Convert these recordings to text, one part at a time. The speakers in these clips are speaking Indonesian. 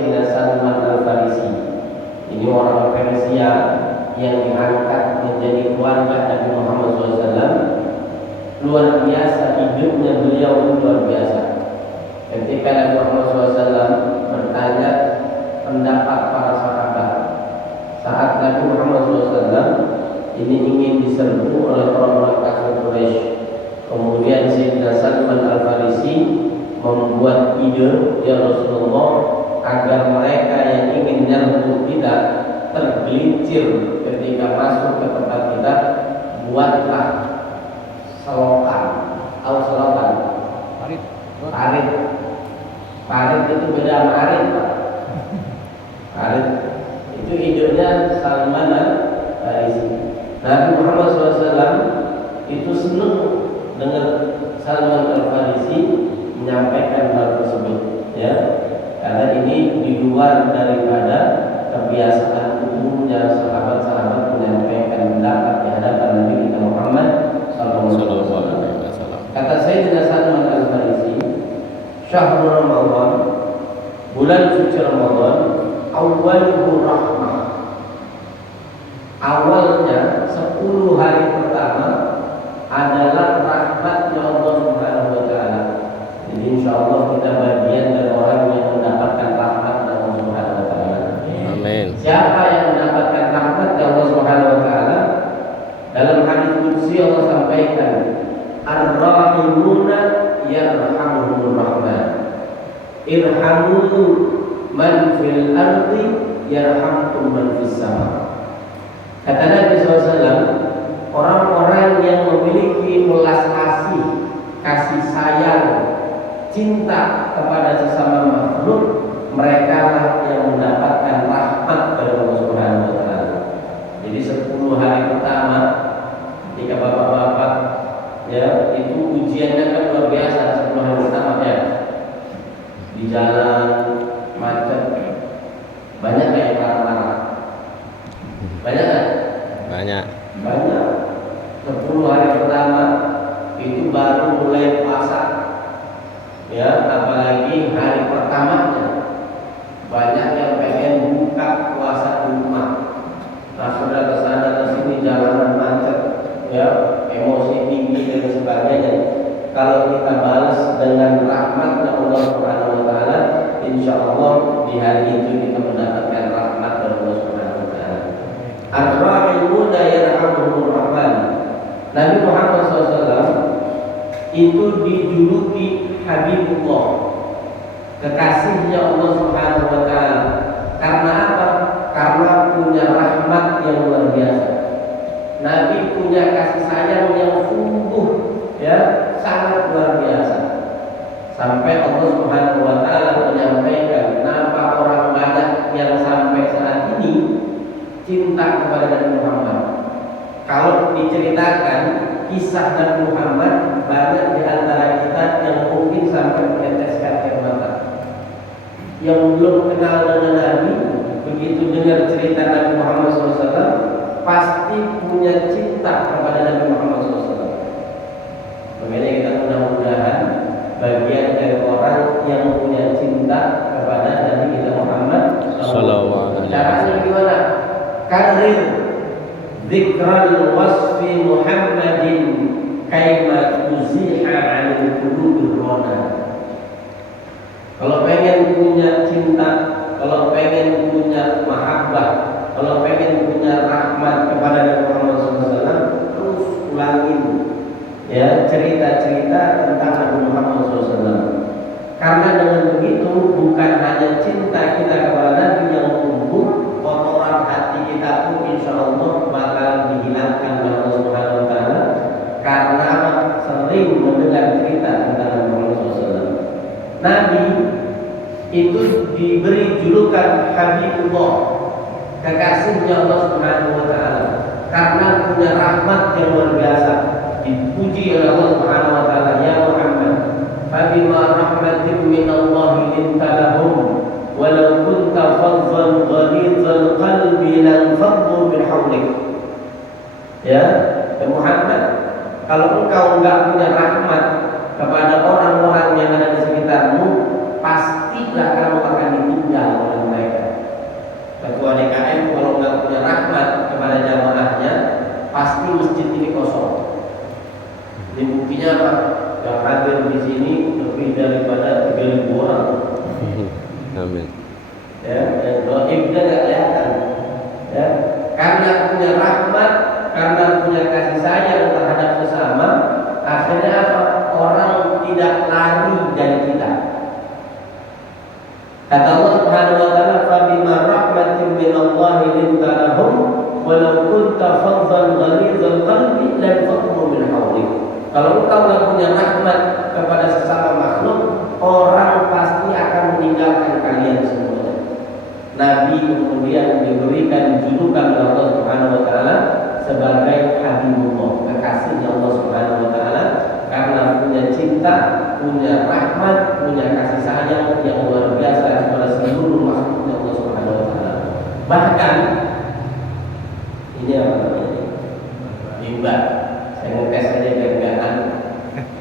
Sayyidina Salman Al-Farisi. Ini orang Persia yang diangkat menjadi keluarga Nabi Muhammad SAW. Luar biasa hidupnya beliau, luar biasa. Ketika Nabi Muhammad SAW bertanya pendapat para sahabat saat Nabi Muhammad SAW ini ingin diserbu oleh orang-orang kafir Quraisy, kemudian Sayyidina Salman Al-Farisi membuat ide, ya Rasulullah, agar mereka yang ingin menyerbu kita tergelincir ketika masuk ke tempat kita, buatlah selokan. Tahu selokan? Parit. Parit itu beda sama arit, Pak. Parit itu idenya Salman Al-Farisi. Nabi Muhammad SAW itu senang dengan Salman Al-Farisi menyampaikan hal tersebut, ya, karena ini di luar daripada kebiasaan umumnya sahabat-sahabat menyampaikan pendapat di hadapan Nabi kita Muhammad SAW. Kata Sayyidina Salman Al-Farisi, syahrul Ramadan, bulan suci Ramadan, awwaluhu rahmah. Awalnya 10 hari pertama adalah rahmatnya Allah Subhanahu wa taala. Jadi insyaallah kita bagian dari orang yang mendapatkan rahmat dari Allah Subhanahu wa taala. Amin. Siapa yang mendapatkan rahmat dari Allah Subhanahu wa taala? Dalam hadis qudsi Allah sampaikan, ar-rahimuna yarhamuhumur rahman. Irhamu man fil ardi yarhamkum man fis sama. Kata Nabi SAW, orang-orang yang memiliki belas kasih sayang, cinta kepada sesama makhluk, mereka lah yang mendapatkan rahmat dari Allah Subhanahu wa taala. Jadi 10 hari pertama ketika bapak-bapak, ya, itu ujiannya kan luar biasa. 10 hari pertama, ya, di jalan macet, banyak kayak marah-marah. Banyak kan? Banyak. 10 hari pertama itu baru mulai puasa, ya, apalagi hari pertamanya banyak yang pengen buka puasa di rumah. Nah, sudah kesana kesini jalanan macet, ya, emosi tinggi dan sebagainya. Kalau kita balas dengan rahmatnya Allah Subhanahu wa taala, insyaallah di hari itu kita mendapatkan rahmat dari Allah Subhanahu wa taala. Ar-rahimuna yarhamuhumur rahman. Nabi Muhammad SAW itu dijuluki Habibullah, kekasihnya Allah Subhanahu wa taala. Karena apa? Karena punya rahmat yang luar biasa. Nabi punya kasih sayang yang sungguh, ya, sangat luar biasa. Sampai Allah Subhanahu wa taala menyampaikan kenapa orang banyak yang sampai saat ini cinta kepada Nabi Muhammad. Kalau diceritakan kisah Nabi Muhammad, banyak di antara kita yang mungkin sampai meneteskan air mata. Yang belum kenal dengan Nabi, begitu dengar cerita Nabi Muhammad SAW, pasti punya cinta kepada Nabi Muhammad SAW. Makanya kita mudah-mudahan bagian dari orang yang punya cinta kepada Nabi kita Muhammad SAW. Caranya gimana? Karir dzikral wasfi Muhammadin kaima tuziha 'anil qulubil rona. Kalau pengen punya cinta, kalau pengen punya mahabbah, kalau pengen punya rahmat kepada Nabi Muhammad SAW, terus ulangin, ya, cerita-cerita tentang Nabi Muhammad SAW. Karena dengan begitu bukan hanya cinta kita kepada Nabi yang tumbuh, kotoran hati kita pun insya Allah bakal dihilangkan oleh Allah Subhanahu wa taala karena sering mendengar cerita tentang Nabi Muhammad SAW. Nabi itu diberi julukan Habibullah, kekasihnya Allah Subhanahu wa taala, karena punya rahmat yang luar biasa. Dipuji oleh Allah Subhanahu wa taala, ya Muhammad, fabima rahmatin min Allah linta lahum walau kunta fadhlan ghalidhal qalbi lan faddu min hawlik. Ya, Muhammad, kalau engkau enggak punya rahmat kepada orang-orang yang ada di sekitarmu, pastilah kamu akan ditinggal oleh Amin. Ya, dan doibnya nggak kelihatan. Ya, karena punya rahmat, karena punya kasih sayang terhadap sesama, akhirnya apa? Orang tidak lari dari kita. Kata Allah Subhanahu wa taala, "Fa bima rahmatin min Allah linta lahum walau kunta faddan ghalidhal qalbi lan faddu min hawlik." Kalau engkau tidak punya rahmat kepada sesama makhluk, orang pasti akan meninggalkan kalian semuanya. Nabi kemudian diberikan julukan oleh Allah Subhanahu wa taala sebagai Habibullah, kekasihnya Allah Subhanahu wa taala, karena punya cinta, punya rahmat, punya kasih sayang yang luar biasa kepada seluruh makhluknya Allah Subhanahu wa taala. Bahkan ini apa namanya? Mimbar. Saya ngetes aja gak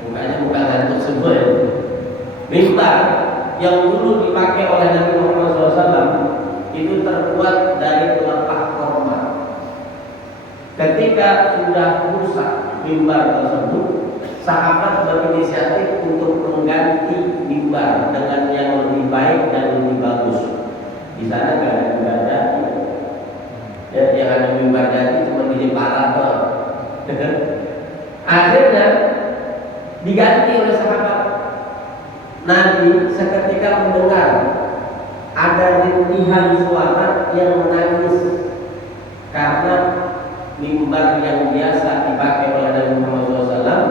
mukanya bukan ngantuk semua ya. Mimbar yang dulu dipakai oleh Nabi Muhammad SAW itu terbuat dari pelepah korma. Ketika sudah rusak mimbar tersebut, sahabat berinisiatif untuk mengganti mimbar dengan yang lebih baik dan lebih bagus. Di sana nggak ada ya, yang ada mimbar ganti cuma di Jepara doang. Akhirnya diganti oleh sahabat. Nabi seketika mendengar ada rintihan suara yang menangis karena mimbar yang biasa dipakai oleh Nabi Muhammad SAW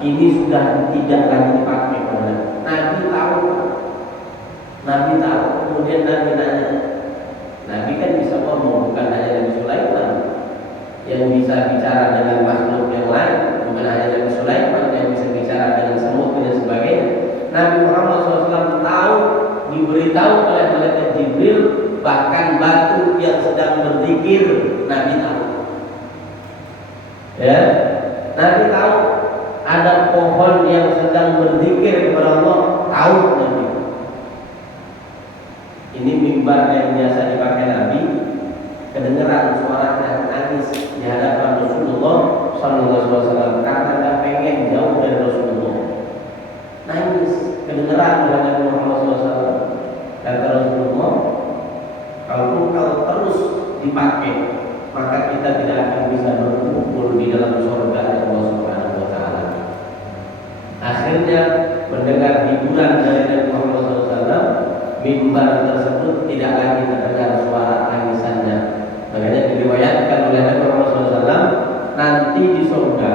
ini sudah tidak lagi dipakai oleh Nabi. Nabi tahu. Kemudian Nabi nanya. Nabi kan bisa ngomong, bukan hanya Nabi Sulaiman yang bisa bicara dengan makhluk yang lain, bukan hanya Nabi Sulaiman yang bisa bicara dengan semut dan sebagainya. Nabi Muhammad SAW tahu, diberitahu oleh malaikat Jibril, bahkan batu yang sedang berzikir Nabi tahu. Ya, Nabi tahu ada pohon yang sedang berzikir kepada Allah, tahu Nabi. Ini mimbar yang biasa dipakai Nabi, kedengeran suaranya nangis di hadapan Rasulullah SAW karena nggak pengen jauh dari Rasulullah. Nangis kedengeran oleh Nabi Muhammad SAW. Kata Rasulullah, kalau terus dipakai, maka kita tidak akan bisa berkumpul di dalam surga Allah Subhanahu wa taala. Akhirnya mendengar hiburan dari Nabi Muhammad SAW, mimbar tersebut tidak lagi terdengar suara tangisannya. Makanya diriwayatkan oleh Nabi Muhammad SAW, nanti di surga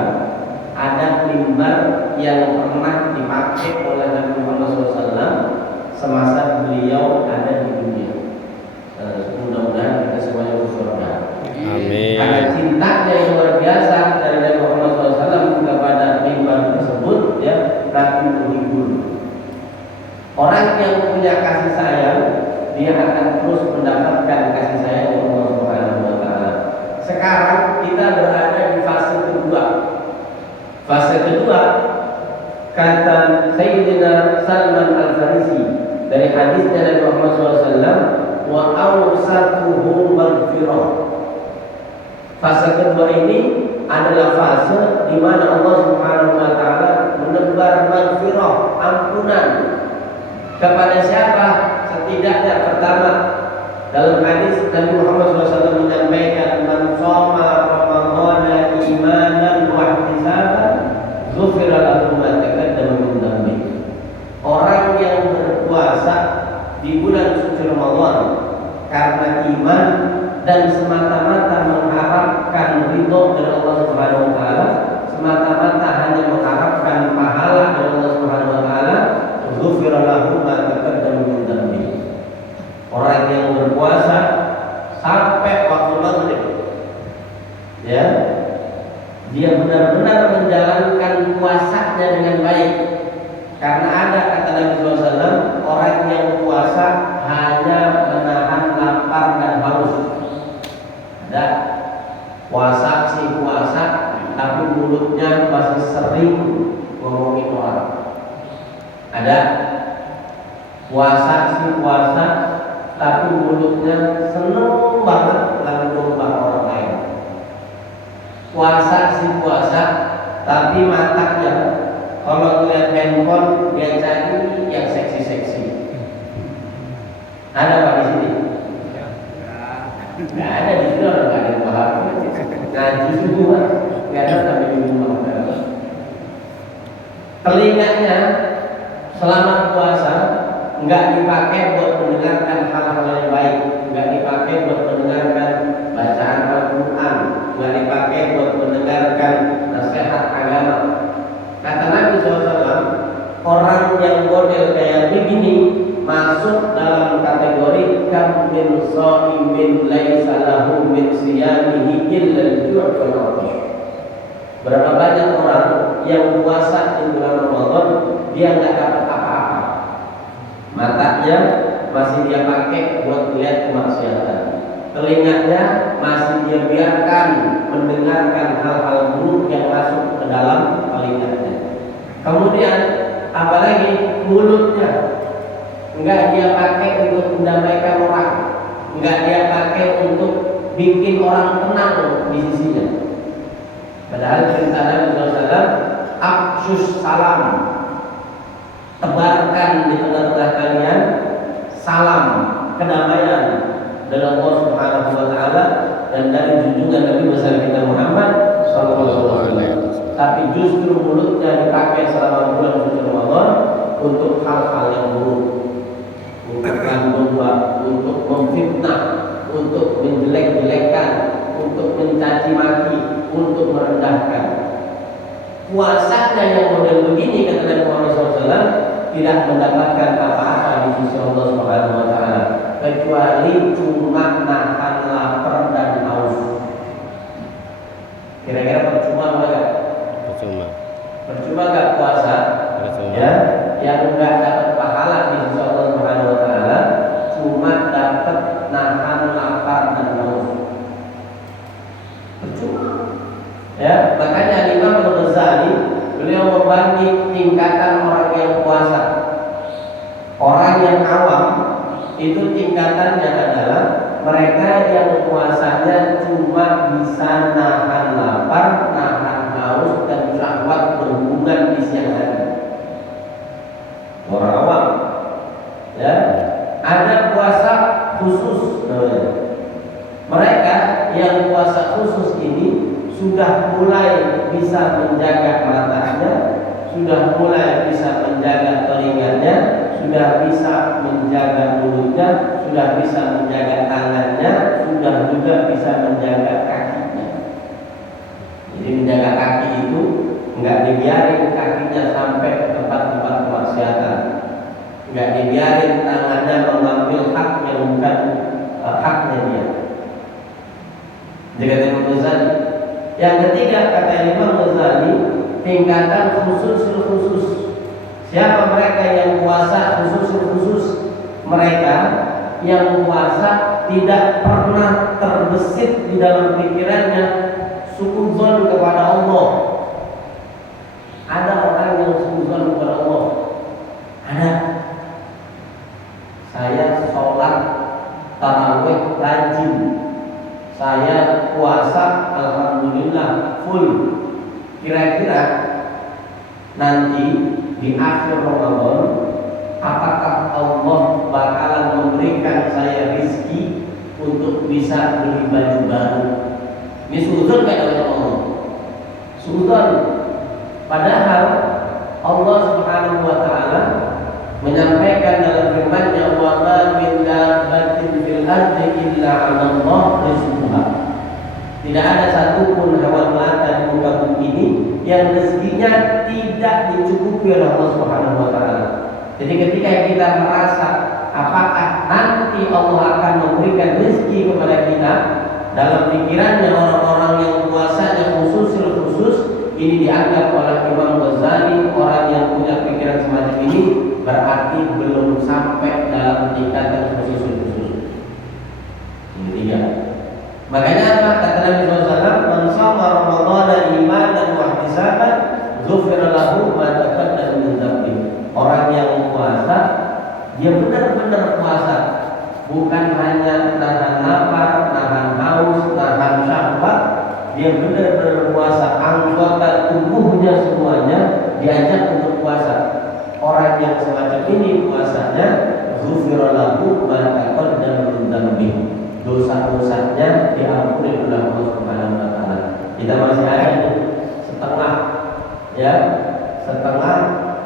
ada mimbar yang pernah dipakai oleh Nabi Muhammad SAW semasa beliau ada di dunia. Mudah-mudahan kita semuanya masuk surga. Amin. Karena cintanya yang luar biasa dari Nabi Muhammad SAW kepada mimbar tersebut, ya, Nabi menghibur. Orang yang punya kasih sayang, dia akan terus mendapatkan kasih sayang dari Allah Subhanahu wa taala. Sekarang kita berada di fase kedua. Fase kedua, kata Sayyidina Salman Al-Farisi dari hadisnya Nabi Muhammad SAW, wa awsatuhu maghfirah. Fase kedua ini adalah fase di mana Allah Subhanahu wa taala menebar maghfirah, ampunan kepada siapa? Setidaknya pertama, dalam hadis Nabi Muhammad SAW menyampaikan, man shoma ramadhana imanan wa ihtisaban ghufira lahu ma taqaddama min dhanbi. Orang yang berpuasa di bulan suci Ramadan karena iman dan semata-mata mengharapkan ridho dari Allah Subhanahu wa taala, semata-mata hanya mengharapkan pahala dari Allah Subhanahu wa taala, ghufira lahu ma taqaddama min dhanbi. Orang yang berpuasa sampai waktu maghrib, ya, dia benar-benar menjalankan puasanya dengan baik. Karena ada kata Nabi SAW, orang yang puasa hanya menahan lapar dan haus. Ada puasa si puasa, tapi mulutnya masih sering ngomongin orang. Ada puasa si puasa, tapi mulutnya seneng banget lagi ngomong orang lain. Puasa si puasa, tapi matanya kalau ngeliat handphone dia cari yang seksi-seksi. Ada Pak di sini? Nggak ada di sini, orang nggak ada yang paham. Ngaji subuh nggak ada sampai di rumah. Telinganya selama puasa nggak dipakai buat mendengarkan hal-hal yang baik, nggak dipakai buat mendengarkan bacaan Al-Quran, nggak dipakai buat mendengarkan nasihat agama. Kata Nabi SAW, orang yang model kayak begini masuk dalam kategori kam min shaimin laisa lahu min siyamihi illa al-ju' wal 'atash. Berapa banyak orang yang puasa di bulan Ramadan dia nggak dapat apa-apa, matanya masih dia pakai buat melihat kemaksiatan, telinganya masih dia biarkan mendengarkan hal-hal buruk yang masuk ke dalam telinganya. Kemudian apalagi mulutnya enggak dia pakai untuk mendamaikan orang, enggak dia pakai untuk bikin orang tenang di sisinya. Padahal perintah Nabi SAW, afsyus salam, tebarkan di tengah-tengah kalian salam kedamaian dari Allah Subhanahu wa taala dan dari junjungan Nabi besar kita Muhammad sallallahu alaihi wasallam. Tapi justru mulutnya dipakai selama bulan suci Ramadan untuk hal-hal yang buruk, untuk domba, untuk memfitnah, untuk menjelek-jelekan, untuk mencaci maki, untuk merendahkan. Puasanya yang model begini kata Nabi Muhammad SAW tidak mendapatkan apa-apa di sisi Allah Subhanahu wa taala kecuali cuma nahan lapar dan haus. Kira-kira percuma enggak? Percuma enggak puasa? Percuma. Ya, yang enggak dapat pahala di sisi Allah Subhanahu wa taala cuma dapat nahan lapar dan haus. Percuma. Ya, makanya Imam Al-Ghazali beliau membagi tingkatan orang yang puasa. Orang yang awam itu tingkatannya adalah mereka yang puasanya cuma bisa nahan lapar, nahan haus dan syahwat berhubungan di siang hari. Orang awam. Ya, ada puasa khusus namanya. Mereka yang puasa khusus ini sudah mulai bisa menjaga matanya, sudah mulai bisa menjaga telinganya, sudah bisa menjaga mulutnya, sudah bisa menjaga tangannya, sudah juga bisa menjaga kakinya. Jadi menjaga kaki itu nggak dibiarin kakinya sampai ke tempat-tempat kemaksiatan, nggak dibiarin tangannya mengambil hak yang bukan haknya dia. Jaga Imam Ghazali. Yang ketiga kata Imam Ghazali, tingkatan khusus. Siapa mereka yang puasa khusus? Mereka yang puasa tidak pernah terbesit di dalam pikirannya suudzon kepada Allah. Ada orang yang suudzon kepada Allah. Ada. Saya sholat tarawih rajin. Saya puasa alhamdulillah full. Kira-kira nanti di akhir Ramadan apakah Allah bakalan memberikan saya rezeki untuk bisa beli baju baru? Ini suudzon kayak oleh Allah. Suudzon. Padahal Allah Subhanahu wa taala menyampaikan dalam firman-Nya, wa ma min dabbatin fil ardi illa 'ala Allah rizquha. Tidak ada satupun hewan melata di muka bumi ini yang rezekinya tidak dicukupi oleh Allah Subhanahu wa taala. Jadi ketika kita merasa apakah nanti Allah akan memberikan rezeki kepada kita, dalam pikirannya orang-orang yang puasanya khusus, ini dianggap oleh Imam Ghazali orang yang punya pikiran semacam ini berarti belum sampai dalam tingkatan khusus. Ini tiga. Makanya apa kata Nabi SAW? Man shoma Ramadhana imanan wa ihtisaban ghufira lahu ma taqaddama min dhanbi. Orang yang puasa dia benar-benar puasa, bukan hanya nahan lapar, nahan haus, nahan syahwat. Dia benar-benar puasa, anggota tubuhnya semuanya diajak untuk puasa. Orang yang semacam ini puasanya ghufira lahu ma masih ada itu setengah, ya, setengah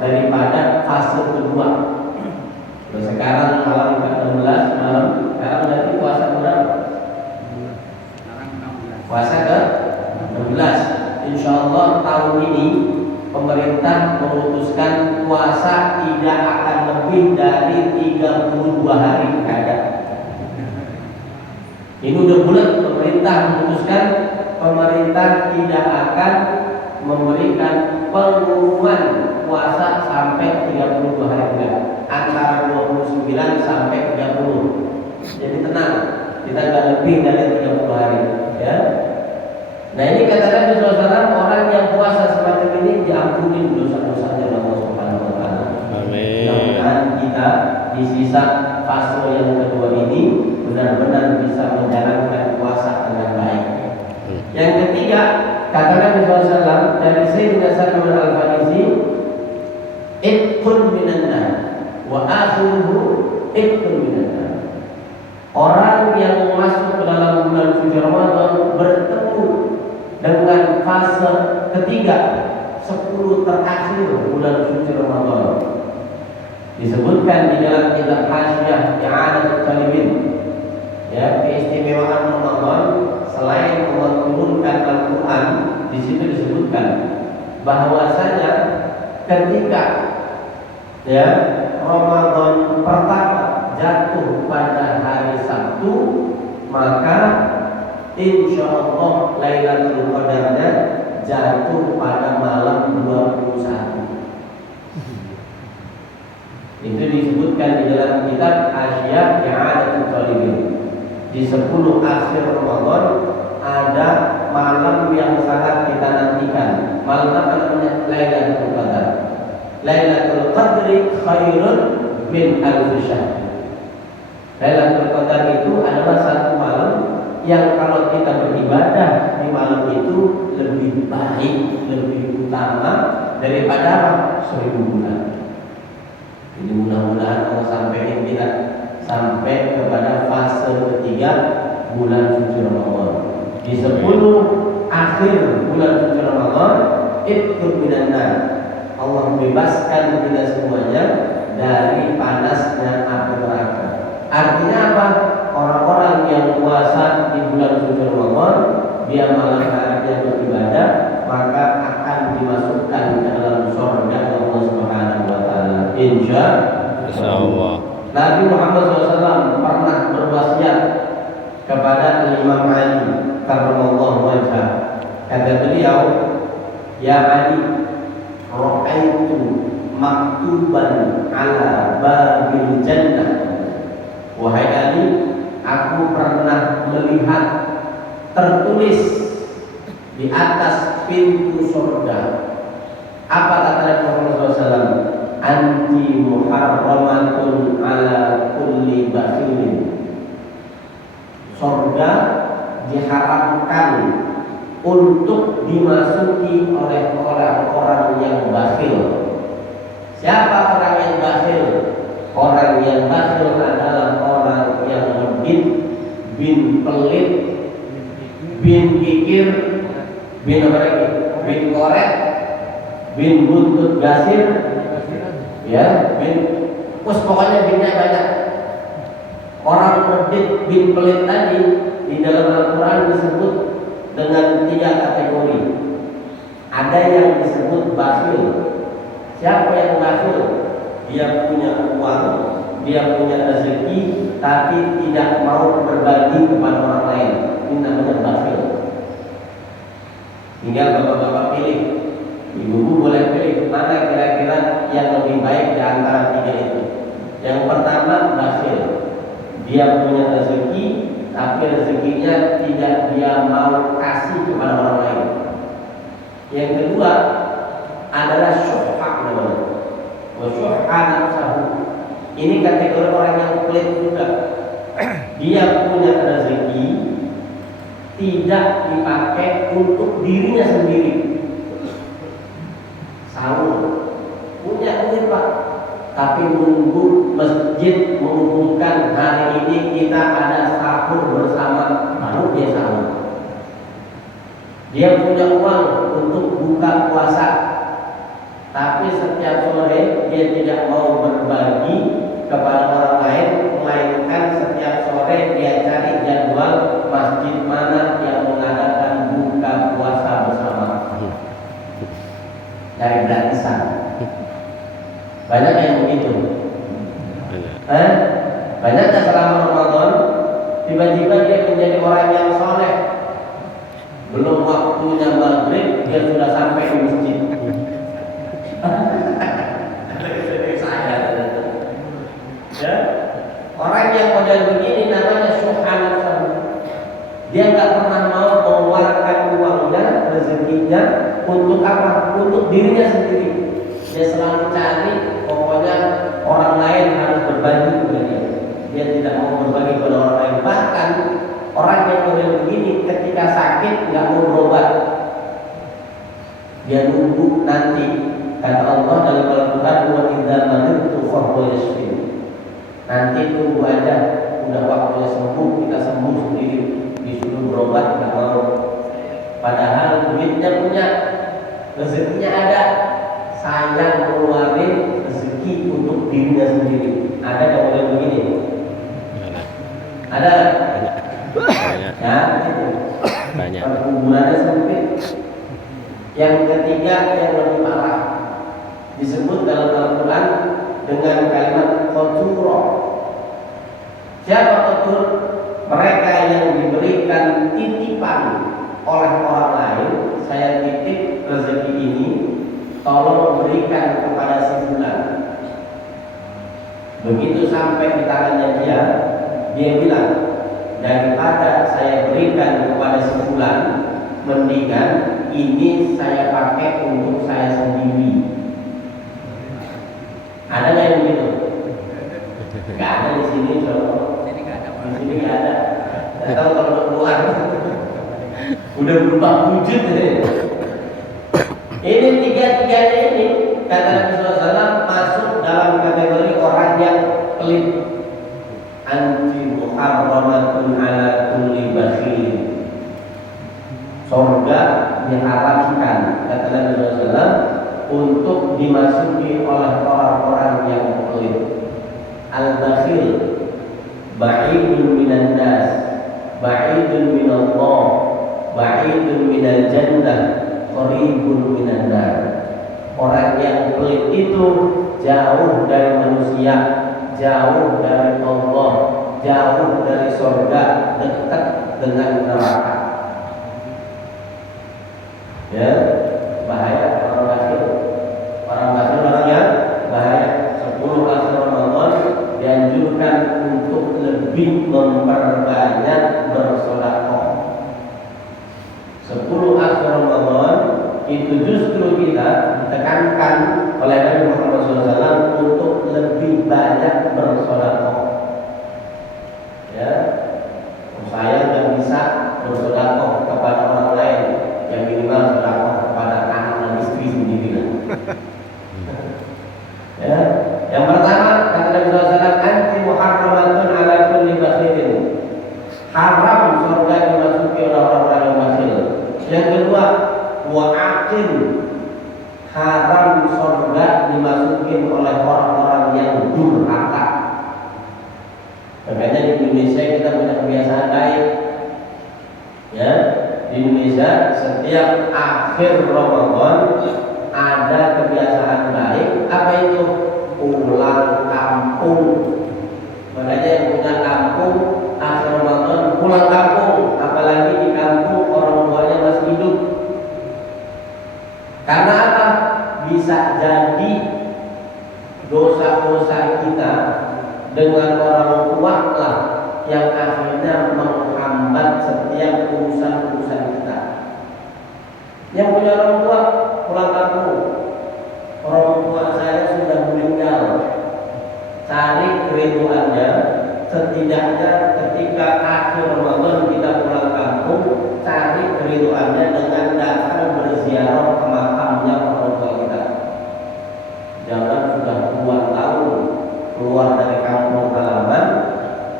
daripada fase kedua. Terus sekarang malam ke-16 malam, sekarang berarti puasa berapa? Puasa ke-16. Insya Allah tahun ini pemerintah memutuskan puasa tidak akan lebih dari 32 hari kada. Ini udah bulat, pemerintah memutuskan pemerintah tidak akan memberikan pengumuman puasa sampai 32 hari kada, antara 29 sampai 30. Jadi tenang, kita nggak lebih dari 30 hari, ya. Nah ini kata Nabi SAW, orang yang puasa semacam ini diampuni dosa-dosanya Allah Subhanahu Wa Taala. Amin. Mudah-mudahan kita di sisa fase yang kedua ini benar-benar bisa menjalankan puasa dengan baik. Yang ketiga, kata Nabi SAW dari Sayyidina Salman Al-Farisi, "Itqun minan nar wa akhiruhu itqun minan nar." Orang yang masuk ke dalam bulan suci Ramadan bertemu dengan fase ketiga 10 terakhir bulan suci Ramadan. Disebutkan di dalam kitab Hasyiah I'anatul Talibin, ya, keistimewaan Ramadan selain Allah turunkan Al-Quran, di situ disebutkan bahwasanya ketika, ya, Ramadan pertama jatuh pada hari Sabtu, maka insya Allah Lailatul Qadarnya jatuh pada malam 21. Itu disebutkan di dalam kitab Hasyiah I'anatul Talibin. Di 10 akhir Ramadan ada malam yang sangat kita nantikan. Malam apa namanya? Lailatul Qadar. Lailatul Qadri khairun min alf syahr. Lailatul Qadar itu adalah satu malam yang kalau kita beribadah di malam itu lebih baik, lebih utama daripada 1000 bulan. Ini mudah-mudahan Allah sampaikan kita sampai kepada fase ketiga bulan suci Ramadan. Di 10 akhir bulan suci Ramadan, itqun minan nar. Allah membebaskan kita semuanya dari panasnya api neraka. Artinya apa? Orang-orang yang puasa di bulan suci Ramadan, dia malam harinya beribadah, maka akan dimasukkan ke dalam surga Allah Subhanahu Wa Taala. Insya Allah. Nabi Muhammad SAW pernah berwasiat kepada Imam Ali karramallahu wajhah. Kata beliau, "Ya Ali, ra'aitu maktuban ala babil jannah." Wahai Ali, aku pernah melihat tertulis di atas pintu surga. Apa kata Nabi Muhammad SAW? Anti muharramatun ala kulli bakhilin. Surga diharamkan untuk dimasuki oleh orang-orang yang bakhil. Siapa orang yang bakhil? Orang yang bakhil adalah orang yang medit, bin pelit, bin kikir, bin apa lagi? Bin korek, bin buntut gasir, ya, bin, pokoknya binnya banyak. Orang medit, bin pelit tadi di dalam Al-Quran disebut dengan 3 kategori. Ada yang disebut bakhil. Siapa yang bakhil? Dia punya uang, dia punya rezeki, tapi tidak mau berbagi kepada orang lain. Ini namanya bakhil. Tinggal bapak-bapak pilih, ibu-ibu boleh pilih mana kira-kira yang lebih baik di antara 3 itu. Yang pertama bakhil, dia punya rezeki, tapi rezekinya tidak dia mau kasih kepada orang lain. Yang kedua adalah syuhha namanya. Ini kategori orang yang pelit juga. Dia punya rezeki tidak dipakai untuk dirinya sendiri. Sahur punya duit Pak, tapi nunggu masjid mengumumkan hari ini kita ada sahur bersama, baru dia sahur. Dia punya uang untuk buka puasa, tapi setiap sore dia tidak mau berbagi kepada orang lain, melainkan setiap sore dia cari jadwal masjid mana yang mengadakan buka puasa bersama. Dari gratisan. Banyak yang begitu. Banyak selama Ramadan tiba-tiba dia menjadi orang yang soleh. Belum waktunya maghrib dia sudah sampai di masjid. Ya, orang yang model begini namanya syuhana. Dia nggak pernah mau mengeluarkan uangnya, rezekinya untuk apa? Untuk dirinya sendiri. Dia selalu cari, pokoknya orang lain harus berbagi kepada dia. Dia tidak mau berbagi kepada orang lain. Bahkan orang yang model begini ketika sakit nggak mau berobat. Dia nunggu nanti. Kata Allah dalam Al-Quran, wa idza maridtu fa huwa yashfin. Nanti tunggu aja, udah waktunya sembuh, kita sembuh sendiri. Disuruh berobat nggak mau. Padahal duitnya punya, rezekinya ada. Sayang keluarin rezeki untuk dirinya sendiri. Ada yang boleh begini? Ada? Banyak. Ya, banyak. Perhubungannya sempit. Yang ketiga yang lebih parah disebut dalam Al-Quran dengan kalimat qatura. Siapa qatur? Mereka yang diberikan titipan oleh orang lain. Saya titip rezeki ini, tolong berikan kepada si fulan. Begitu sampai di tangannya dia bilang, daripada saya berikan kepada si fulan, mendingan ini saya pakai untuk saya sendiri. Ada nggak yang begitu? Nggak ada di sini, coba. Di sini nggak ada. Nggak tahu kalau keluar udah berubah wujud ini. Ini tiga-tiganya ini kata Nabi SAW masuk dalam kategori orang yang pelit. Anti muharramatun ala kulli bakhil. Surga diharamkan kata Nabi SAW untuk dimasuki oleh orang-orang yang pelit. Al-bakhil ba'idun minan nas, ba'idun minallah, ba'idun minal jannah, qaribun minan nar. Orang yang pelit itu jauh dari manusia, jauh dari Allah, jauh dari surga, dekat dengan neraka. Ya, bahaya orang bakhil. Orang bakhil orangnya bahaya. 10 akhir Ramadan dianjurkan untuk lebih memperbanyak bersedekah. 10 akhir Ramadan itu justru kita ditekankan oleh Nabi Muhammad SAW untuk lebih banyak bersedekah. Ya, saya nggak bisa bersedekah kepada orang lain, yang minimal sedekah kepada anak dan istri sendiri lah. Ya, yang pertama kata Nabi SAW, anti muharramatun ala kulli bakhilin. Haram surga dimasuki oleh orang-orang yang bakhil. Yang kedua, wa'atin, haram surga dimasuki oleh orang-orang yang durhaka. Makanya di Indonesia kita punya kebiasaan baik. Ya, di Indonesia setiap akhir Ramadan ada kebiasaan baik. Apa itu? Pulang kampung. Makanya yang punya kampung akhir Ramadan pulang kampung, apalagi di kampung orang tuanya masih hidup. Karena apa? Bisa jadi dosa-dosa kita dengan orang tua lah yang akhirnya menghambat setiap urusan-urusan kita. Yang punya orang tua pulang kampung, orang tua saya sudah meninggal, cari kerinduannya. Setidaknya ketika akhir Ramadan kita pulang kampung, cari kerinduannya dengan datang berziarah ke makamnya orang tua kita. Jangan sudah puluhan tahun keluar dari kampung halaman,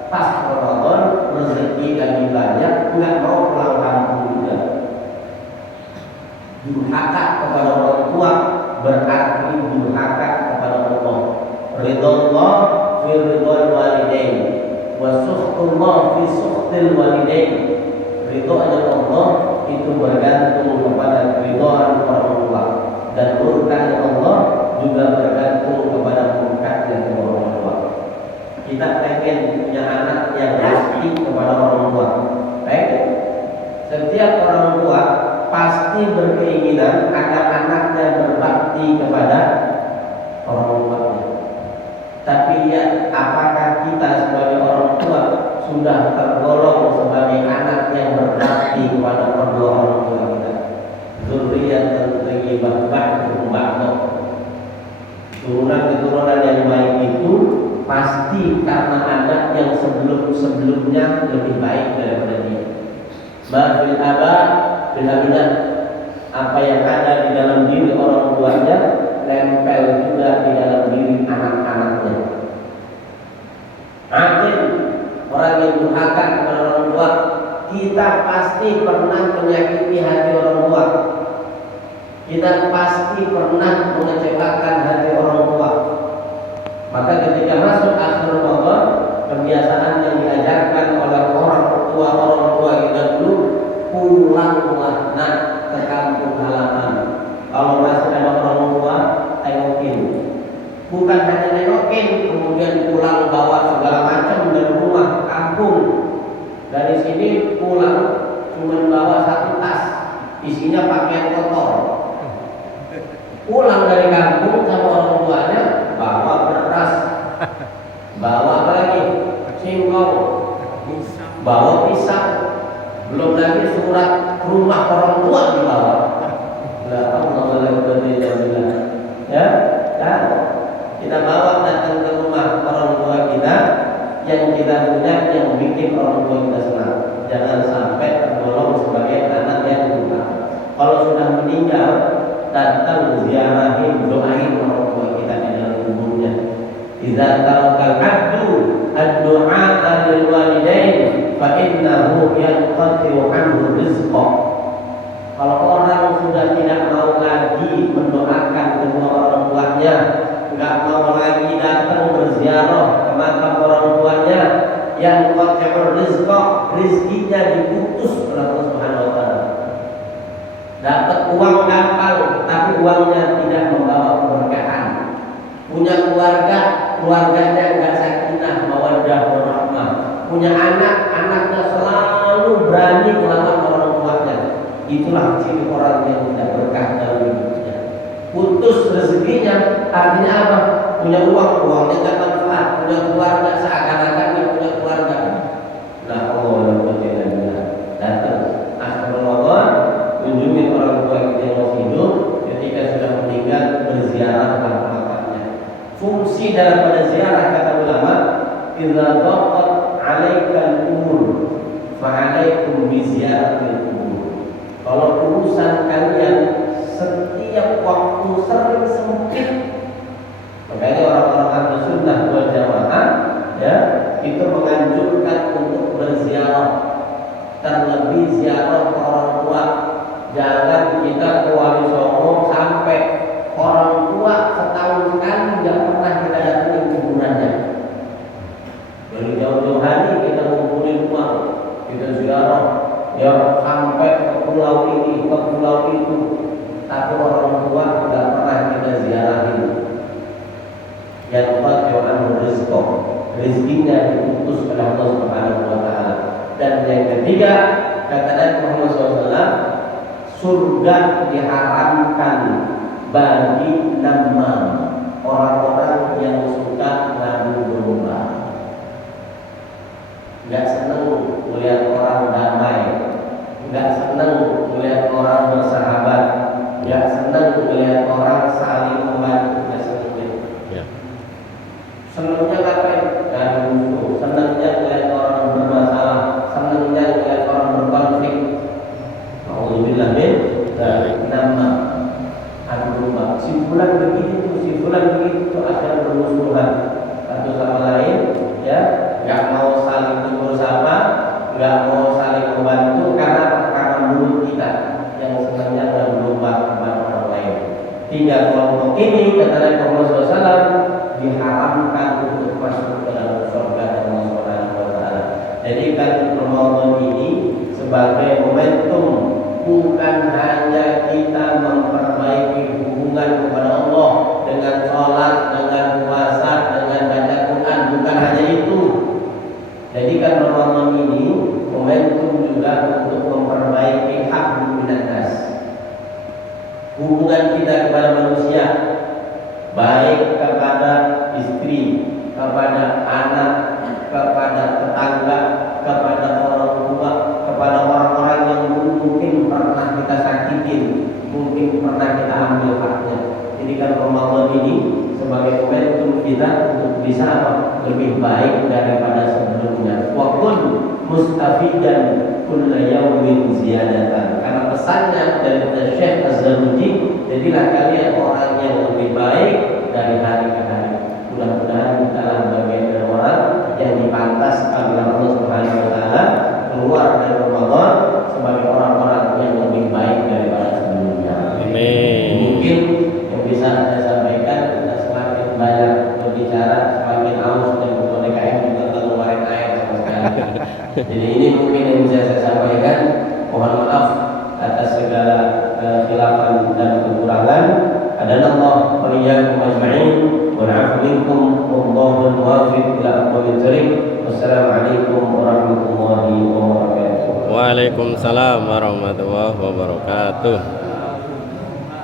pas Ramadan rezeki lagi banyak, nggak mau pulang kampung juga. durhaka kepada orang tua berarti durhaka kepada Allah. Ridallah fi ridal walidain wa sukhtullah fi sukhtil walidain. Ridhonya Allah itu bergantung kepada ridhaan orang tua, dan murkanya Allah juga bergantung kepada murkanya kedua orang tua. Kita pengen punya anak yang berbakti kepada orang tua. Baik, setiap orang tua pasti berkeinginan agar anaknya berbakti kepada orang tuanya. Tapi ya, apakah kita sebagai orang tua sudah tergolong sebagai anak yang berbakti kepada kedua orang tua kita? Zurriyatan thayyibah ba'duhum ba'd. Turunan-keturunan yang baik itu pasti karena anak yang sebelumnya lebih baik daripada dia. Ba'dul aba bila-bila apa yang ada di dalam diri orang tuanya nempel juga di dalam diri anak-anaknya. Akhir orang yang durhaka kepada orang tua, kita pasti pernah menyakiti hati orang tua. Kita pasti pernah mengecewakan hati orang tua. Maka ketika masuk akhir Ramadan, kebiasaan yang diajarkan oleh orang tua kita dulu, pulanglah nak ke kampung halaman. Kalau masih ada orang tua, tengokin. Bukan hanya tengokin, kemudian pulang bawa segala macam dari rumah kampung. Dari sini pulang cuma bawa satu tas, isinya pakaian kotor. Pulang dari kampung sama orang tuanya bawa beras, bawa apa lagi? Singkong, bawa pisang, belum lagi surat rumah orang tua dibawa. Ya, kan? Kita bawa datang ke rumah orang tua kita yang kita punya, yang bikin orang tua kita senang. Jangan sampai tergolong sebagai anak yang durhaka. Kalau sudah meninggal, datang ziarahin, doain orang tua kita di dalam kuburnya. Idza tarakal abdu ad-du'a lil walidain fa innahu yanqati'u anhu rizqa. Kalau orang sudah tidak mau lagi mendoakan kedua orang tuanya, nggak mau lagi datang berziarah ke makam orang tuanya, yang qati'ur rizqa, rizkinya diputus oleh Allah Subhanahu wa taala. Dapat uang gampang, tapi uangnya tidak membawa keberkahan. Punya keluarga, keluarganya enggak sakinah, mawaddah warahmah. Punya anak, anaknya selalu berani melawan orang tuanya. Itulah ciri orang yang tidak berkah dalam hidupnya. Putus rezekinya, artinya apa? Punya uang, uangnya tidak manfaat. Punya keluarga, seakan-akan dia punya keluarga. Nah, Allah datang akhir Ramadan, kunjungi orang tua kita yang masih hidup. Ketika sudah meninggal, berziarah ke makamnya. Fungsi daripada ziarah, kata ulama, idza daqat 'alaikal umur fa 'alaikum bi ziyaratil qubur. Kalau urusan kalian setiap waktu sering sempit, makanya orang-orang ahli sunnah wal jamaah ya itu menganjurkan untuk berziarah, terlebih ziarah ke orang tua. Jangan kita ke Wali Songo sampai orang tua setahun sekali tidak pernah kita datangi kuburannya. Dari jauh-jauh hari kita ngumpulin uang, kita ziarah ya sampai ke pulau ini, ke pulau itu, tapi orang tua tidak pernah kita ziarahin. Yang qati'u anhu rizqa, rezekinya diputus oleh Allah Subhanahu wa taala. Dan yang ketiga, kata Nabi Muhammad SAW, surga diharamkan bagi namam, orang-orang yang suka ngadu domba. Gak senang melihat orang damai, gak senang melihat orang bersahabat, gak senang melihat orang saling membantu. Gak senang ya. Senangnya ngapain? Gak musuh. Senangnya melihat orang bermasalah, senangnya melihat orang berkonflik. Alhamdulillah dari nama adu-domba. Si fulan begitu, si fulan begitu, akan bermusuhan satu sama lain, ya. Gak mau saling tegur sapa, gak mau saling membantu karena mulut kita yang senangnya Jadikan Ramadan ini sebagai momentum, bukan hanya kita memperbaiki hubungan kepada Allah dengan sholat, dengan puasa, dengan baca Quran, bukan hanya itu. Jadikan Ramadan ini momentum juga untuk memperbaiki hak minan nas, hubungan kita kepada manusia, baik kepada istri, kepada anak, kepada tetangga, kepada orang tua, kepada orang-orang yang mungkin pernah kita sakitin, mungkin pernah kita ambil haknya. Jadikan Ramadan ini sebagai momentum kita untuk bisa lebih baik daripada sebelumnya. Wa kun mustafidan kulla yaumin ziyadatan. Karena pesannya dari Syekh Az-Zarnuji, jadilah kalian orang yang lebih baik dari hari ke hari. Mudah-mudahan kita adalah bagian dari orang yang dipantaskan oleh Allah Subhanahu wa taala keluar dari Ramadan sebagai orang-orang yang lebih baik daripada sebelumnya. Amin. Mungkin yang bisa saya sampaikan, kita semakin banyak berbicara, semakin haus dan boneka juga ngeluarin air sama sekali. Jadi ini mungkin yang bisa saya sampaikan. Mohon maaf atas segala khilafan dan kekurangan. Adanallah wa iyyakum ajma'in. Wa'afu minkum wallahul muwaffiq ila aqwamit thariq. Wassalamualaikum warahmatullahi wabarakatuh. Waalaikumsalam warahmatullahi wabarakatuh.